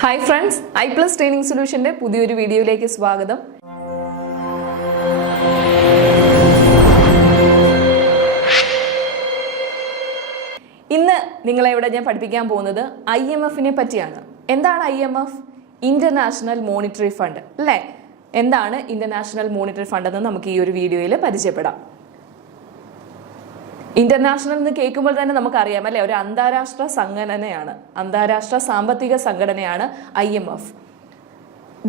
Hi friends, I+ training സൊല്യൂഷന്റെ പുതിയൊരു വീഡിയോയിലേക്ക് സ്വാഗതം. ഇന്ന് നിങ്ങളെ ഇവിടെ ഞാൻ പഠിപ്പിക്കാൻ പോകുന്നത് IMFനെ പറ്റിയാണ്. എന്താണ് IMF? ഇന്റർനാഷണൽ മോണിറ്ററി ഫണ്ട് അല്ലേ? എന്താണ് ഇന്റർനാഷണൽ മോണിറ്ററി ഫണ്ട് എന്ന് നമുക്ക് ഈ ഒരു വീഡിയോയിൽ പരിചയപ്പെടാം. ഇന്റർനാഷണൽ എന്ന് കേൾക്കുമ്പോൾ തന്നെ നമുക്കറിയാം അല്ലെ, ഒരു അന്താരാഷ്ട്ര സംഘടനയാണ്, അന്താരാഷ്ട്ര സാമ്പത്തിക സംഘടനയാണ് IMF.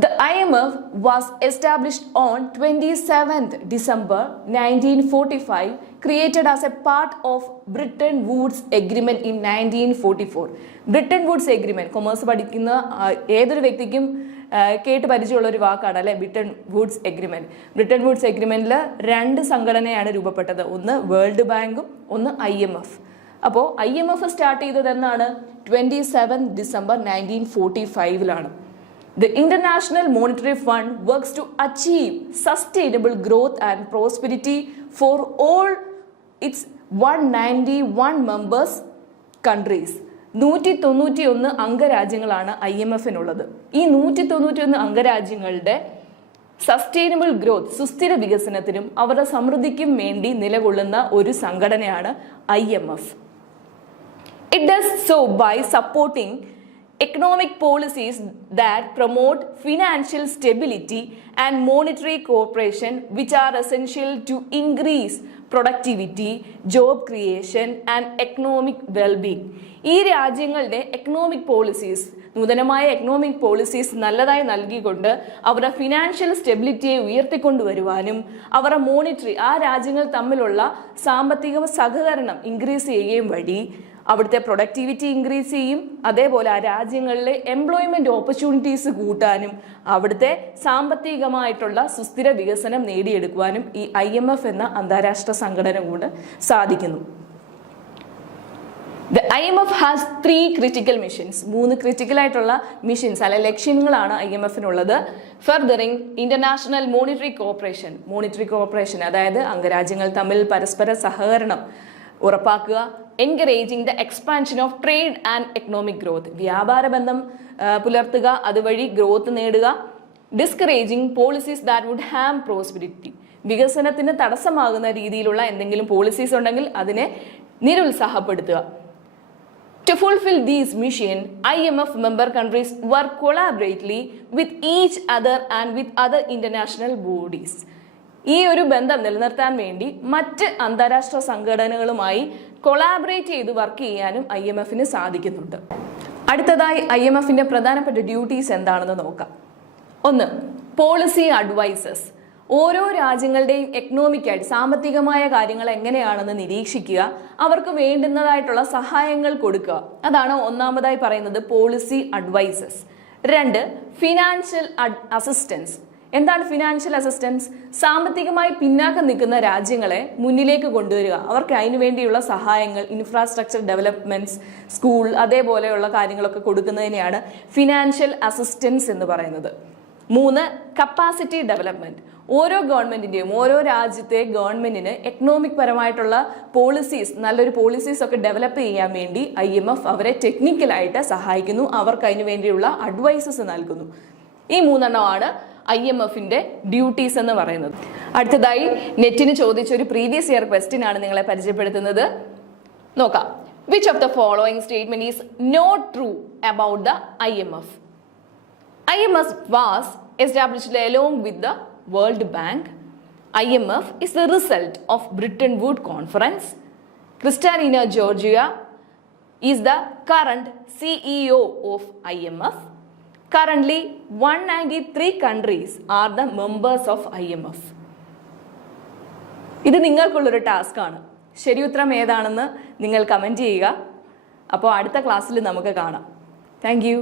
The IMF was established on 27th December 1945, created as a part of Bretton Woods Agreement in 1944. Bretton Woods Agreement, commerce പഠിക്കുന്ന ഏതൊരു വ്യക്തിക്കും കേട്ട് പരിചയമുള്ള ഒരു വാക്കാണ് അല്ലെ, Bretton Woods agreement. Bretton Woods എഗ്രിമെന്റിൽ രണ്ട് സംഘടനയാണ് രൂപപ്പെട്ടത്, ഒന്ന് വേൾഡ് ബാങ്കും ഒന്ന് IMF. അപ്പോൾ IMF സ്റ്റാർട്ട് ചെയ്തത് എന്നാണ് 27 December 1945. The International Monetary Fund works to achieve sustainable growth and prosperity for all its 191 members countries. 191 അംഗരാജ്യങ്ങളാണ് IMFനുള്ളത്. ഈ 191 അംഗരാജ്യങ്ങളുടെ സസ്റ്റൈനബിൾ ഗ്രോത്ത്, സുസ്ഥിര വികസനത്തിനും അവരുടെ സമൃദ്ധിക്കും വേണ്ടി നിലകൊള്ളുന്ന ഒരു സംഘടനയാണ് IMF. It does so by supporting economic policies that promote financial stability and monetary cooperation, which are essential to increase productivity, job creation and economic well-being. ഈ രാജ്യങ്ങളുടെ എക്കണോമിക് പോളിസീസ്, നൂതനമായ എക്കണോമിക് പോളിസീസ് നല്ലതായി നൽകിക്കൊണ്ട് അവരുടെ ഫിനാൻഷ്യൽ സ്റ്റെബിലിറ്റിയെ ഉയർത്തിക്കൊണ്ടുവരുവാനും അവരുടെ monetary, ആ രാജ്യങ്ങൾ തമ്മിലുള്ള സാമ്പത്തിക സഹകരണം ഇൻക്രീസ് ചെയ്യുകയും വഴി അവിടുത്തെ പ്രൊഡക്ടിവിറ്റി ഇൻക്രീസ് ചെയ്യും. അതേപോലെ ആ രാജ്യങ്ങളിലെ എംപ്ലോയ്മെന്റ് ഓപ്പർച്യൂണിറ്റീസ് കൂട്ടാനും അവിടുത്തെ സാമ്പത്തികമായിട്ടുള്ള സുസ്ഥിര വികസനം നേടിയെടുക്കുവാനും ഈ IMF എന്ന അന്താരാഷ്ട്ര സംഘടന കൊണ്ട് സാധിക്കുന്നു. The IMF has 3 critical missions. 3 critical ആയിട്ടുള്ള മിഷൻസ് അല്ലെ ലക്ഷ്യങ്ങളാണ് IMFനുള്ളത്. Furthering international monetary corporation, monetary corporation അതായത് അംഗരാജ്യങ്ങൾ തമ്മിൽ പരസ്പര സഹകരണം ഉറപ്പാക്കുക. Encouraging the expansion of trade and economic growth, വ്യാപാര ബന്ധം പുലർത്തുക, അതുവഴി ഗ്രോത്ത് നേടുക. Discouraging policies that would harm prosperity, വികസനത്തിന് തടസ്സമാകുന്ന രീതിയിലുള്ള എന്തെങ്കിലും പോളിസീസ് ഉണ്ടെങ്കിൽ അതിനെ നിരുത്സാഹപ്പെടുത്തുക. To fulfill these mission, IMF member countries work collaboratively with each other and with other international bodies. ഈ ഒരു ബന്ധം നിലനിർത്താൻ വേണ്ടി മറ്റ് അന്താരാഷ്ട്ര സംഘടനകളുമായി കൊളാബറേറ്റ് ചെയ്ത് വർക്ക് ചെയ്യാനും IMFന് സാധിക്കുന്നുണ്ട്. അടുത്തതായി IMFന്റെ പ്രധാനപ്പെട്ട ഡ്യൂട്ടീസ് എന്താണെന്ന് നോക്കാം. 1. പോളിസി അഡ്വൈസസ്, ഓരോ രാജ്യങ്ങളുടെയും എക്കണോമിക്കായിട്ട് സാമ്പത്തികമായ കാര്യങ്ങൾ എങ്ങനെയാണെന്ന് നിരീക്ഷിക്കുക, അവർക്ക് വേണ്ടുന്നതായിട്ടുള്ള സഹായങ്ങൾ കൊടുക്കുക. അതാണ് ഒന്നാമതായി പറയുന്നത് പോളിസി അഡ്വൈസസ്. 2. Financial assistance. എന്താണ് ഫിനാൻഷ്യൽ അസിസ്റ്റൻസ്? സാമ്പത്തികമായി പിന്നാക്കം നിൽക്കുന്ന രാജ്യങ്ങളെ മുന്നിലേക്ക് കൊണ്ടുവരിക, അവർക്ക് അതിനുവേണ്ടിയുള്ള സഹായങ്ങൾ, ഇൻഫ്രാസ്ട്രക്ചർ ഡെവലപ്മെന്റ്സ്, സ്കൂൾ അതേപോലെയുള്ള കാര്യങ്ങളൊക്കെ കൊടുക്കുന്നതിനെയാണ് ഫിനാൻഷ്യൽ അസിസ്റ്റൻസ് എന്ന് പറയുന്നത്. 3. Capacity development. ഓരോ ഗവൺമെന്റിന്റെയും, ഓരോ രാജ്യത്തെ ഗവൺമെന്റിന് എക്കണോമിക് പരമായിട്ടുള്ള പോളിസീസ്, നല്ലൊരു പോളിസീസ് ഒക്കെ ഡെവലപ്പ് ചെയ്യാൻ വേണ്ടി IMF അവരെ ടെക്നിക്കലായിട്ട് സഹായിക്കുന്നു, അവർക്ക് അതിനു വേണ്ടിയുള്ള അഡ്വൈസസ് നൽകുന്നു. ഈ 3 IMFന്റെ ഡ്യൂട്ടീസ് എന്ന് പറയുന്നത്. അടുത്തതായി നെറ്റിന് ചോദിച്ച ഒരു പ്രീവിയസ് ഇയർ ക്വസ്റ്റ്യൻ ആണ് നിങ്ങളെ പരിചയപ്പെടുത്തുന്നത്. നോക്കാം. Which of the following statement is not true about the IMF? IMF was established along with the World Bank. IMF is the result of Bretton Woods Conference. Kristalina Georgieva is the current CEO of IMF. Currently, 193 countries are the members of IMF. ഇത് നിങ്ങൾക്കുള്ളൊരു task ആണ്. ശരി ഉത്തരം ഏതാണെന്ന് നിങ്ങൾ comment ചെയ്യുക. അപ്പോൾ അടുത്ത ക്ലാസ്സിൽ നമുക്ക് കാണാം. Thank you.